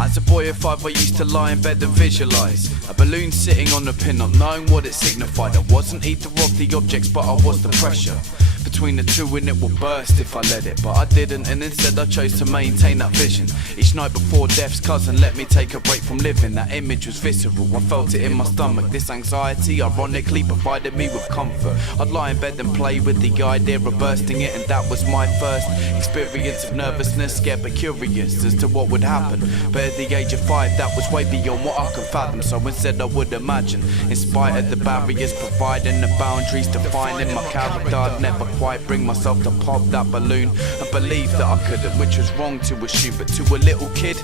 As a boy of 5 I used to lie in bed and visualise a balloon sitting on a pin, not knowing what it signified. I wasn't either of the objects, but I was the pressure between the two, and it will burst if I let it. But I didn't, and instead I chose to maintain that vision. Each night before death's cousin let me take a break from living. That image was visceral, I felt it in my stomach. This anxiety ironically provided me with comfort. I'd lie in bed and play with the idea of bursting it, and that was my first experience of nervousness. Scared but curious as to what would happen. But at the age of 5 that was way beyond what I could fathom. So instead I would imagine, in spite of the barriers providing the boundaries defining my character, I'd never quite bring myself to pop that balloon and believe that I couldn't, which was wrong to assume. But to a little kid,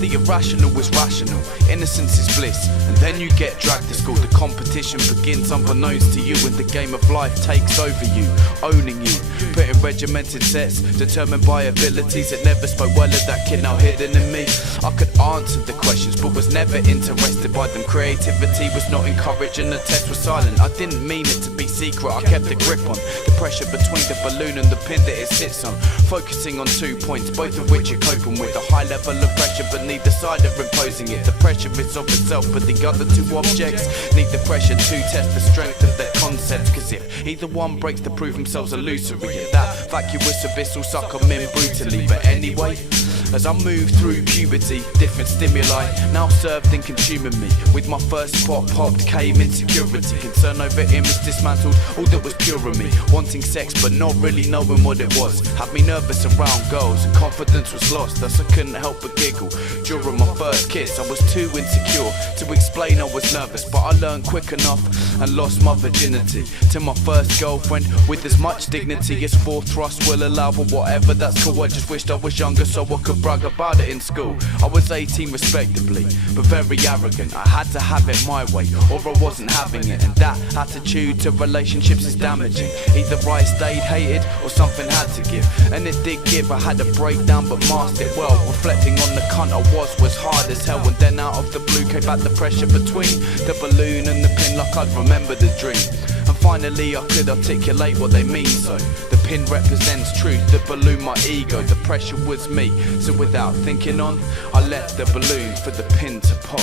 the irrational was rational, innocence is bliss, and then you get dragged to school. The competition begins unbeknownst to you, and the game of life takes over you, owning you, putting regimented sets determined by abilities that never spoke well of that kid now hidden in me. I could answer the questions but was never interested by them. Creativity was not encouraged and the test was silent. I didn't mean it to be secret, I kept a grip on the pressure between the balloon and the pin that it sits on, focusing on 2 points, both of which you're coping with. A high level of pressure but neither side are imposing it. The pressure is of itself, but the other two objects need the pressure to test the strength of their concepts. Cause if either one breaks to prove themselves illusory, that vacuous abyss will suck them in brutally. But anyway, as I move through puberty, different stimuli now served in consuming me. With my first spot popped came insecurity, concern over image dismantled all that was pure in me. Wanting sex but not really knowing what it was had me nervous around girls, and confidence was lost, thus I couldn't help but giggle. During my first kiss I was too insecure to explain I was nervous, but I learned quick enough and lost my virginity to my first girlfriend with as much dignity as 4 thrusts will allow. But whatever, that's cool, I just wished I was younger so I could brag about it in school. I was 18 respectably, but very arrogant. I had to have it my way or I wasn't having it, and that attitude to relationships is damaging. Either I stayed hated or something had to give, and it did give. I had a breakdown but masked it well, reflecting on the cunt I was hard as hell. And then out of the blue came back the pressure between the balloon and the pin, like I'd remember the dream. And finally I could articulate what they mean. So the pin represents truth, the balloon my ego, the pressure was me. So without thinking on, I left the balloon for the pin to pop.